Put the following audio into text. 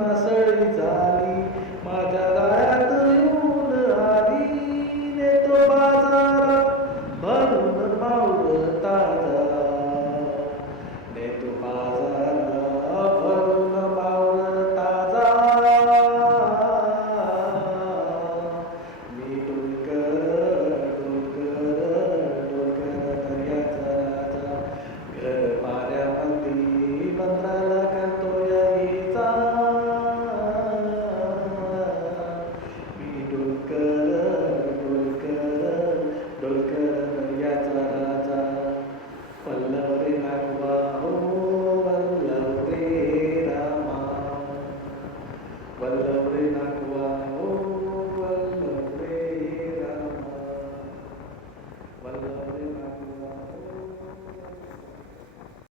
मासळी झाली माझ्या दारात येऊन आली नेतो बाजारा भरून माऊर ताजा नेतो बाजारा भरून माऊर ताजा मी डोलकर दर्याचा राजा घर पाऱ्यामध्ये मंत्राला करतो यायचा मी डोलकर दर्याचा राजा पल्लव रे नागवा हो वल्लव रे रामा वल्लव रे नागवा